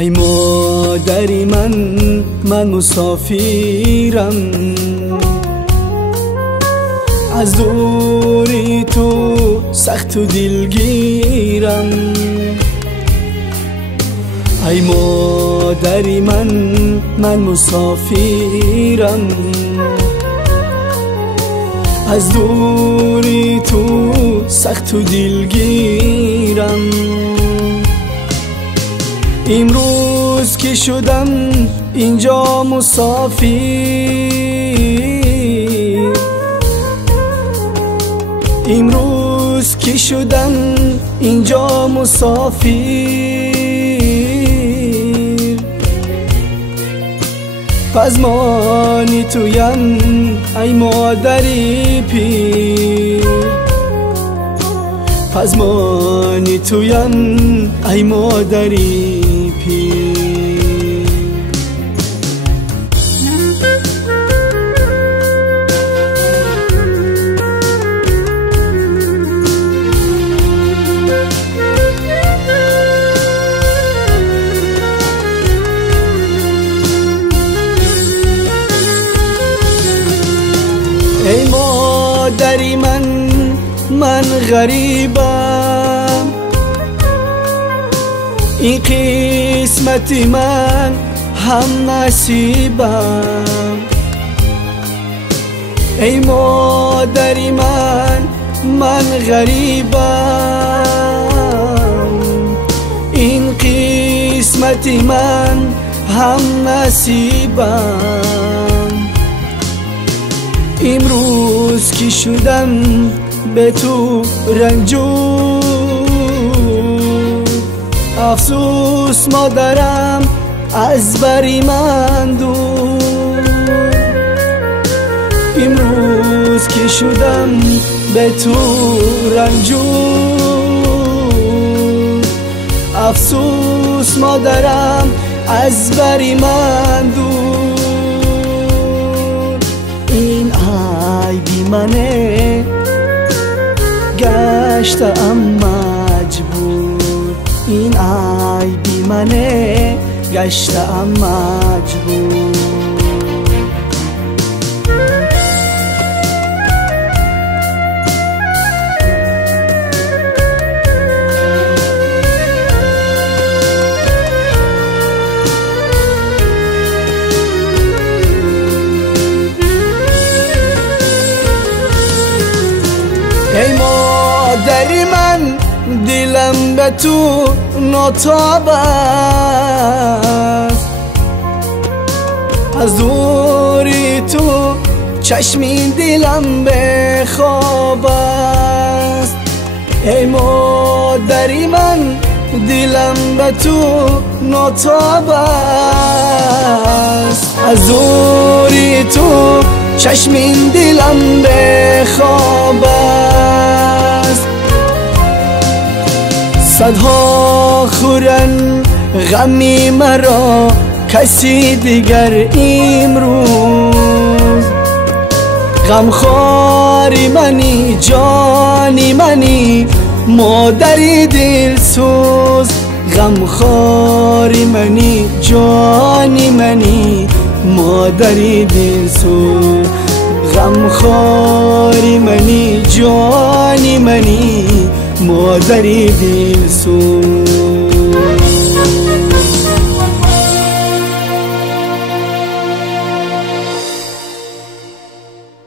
ای مادری من مسافرم، از دوری تو سخت و دلگیرم. ای مادری من مسافرم، از دوری تو سخت و دلگیرم. امروز که شدم اینجا مسافر، امروز که شدم اینجا مسافر، پزمانی تویم ای مادری پیر، پزمانی تویم ای مادری پیر. ای مادری من غریبم، این قسمت من هم نصیبم. ای مادری من غریبم، این قسمت من هم نصیبم. امروز که شدم به تو رنجور، افسوس مادرم از بری من دور. امروز که شدم به تو رنجور، افسوس مادرم از بری من دور. این عیبی منه گشتم مجبور، این عیبی منه گشتم مجبور. ای مادری دلم به تو ناتاب است، از دوری تو چشمی دلم به خواب است. ای مادری دلم به تو ناتاب است، از دوری تو چشمی دلم به خواب است. صدها خورن غمی مرا کسی دیگر امروز، غمخواری منی جانی منی مادری دلسوز، غمخواری منی جانی منی مادری دلسوز، غمخواری منی جانی منی مادری دلسوز.